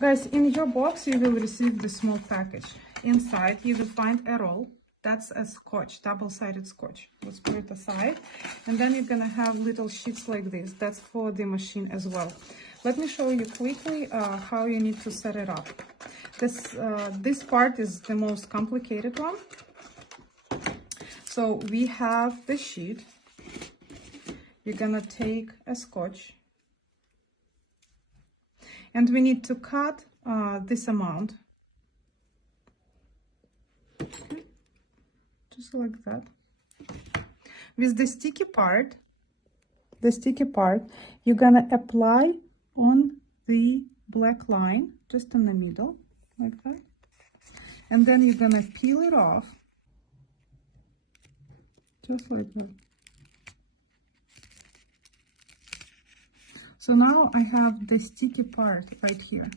Guys, in your box, you will receive the small package. Inside, you will find a roll. That's a scotch, double-sided scotch. Let's put it aside. And then you're gonna have little sheets like this. That's for the machine as well. Let me show you quickly how you need to set it up. This part is the most complicated one. So we have the sheet. You're gonna take a scotch. And we need to cut this amount. Okay. Just like that. With the sticky part, you're gonna apply on the black line, just in the middle, like that. And then you're gonna peel it off, just like that. So now I have the sticky part right here.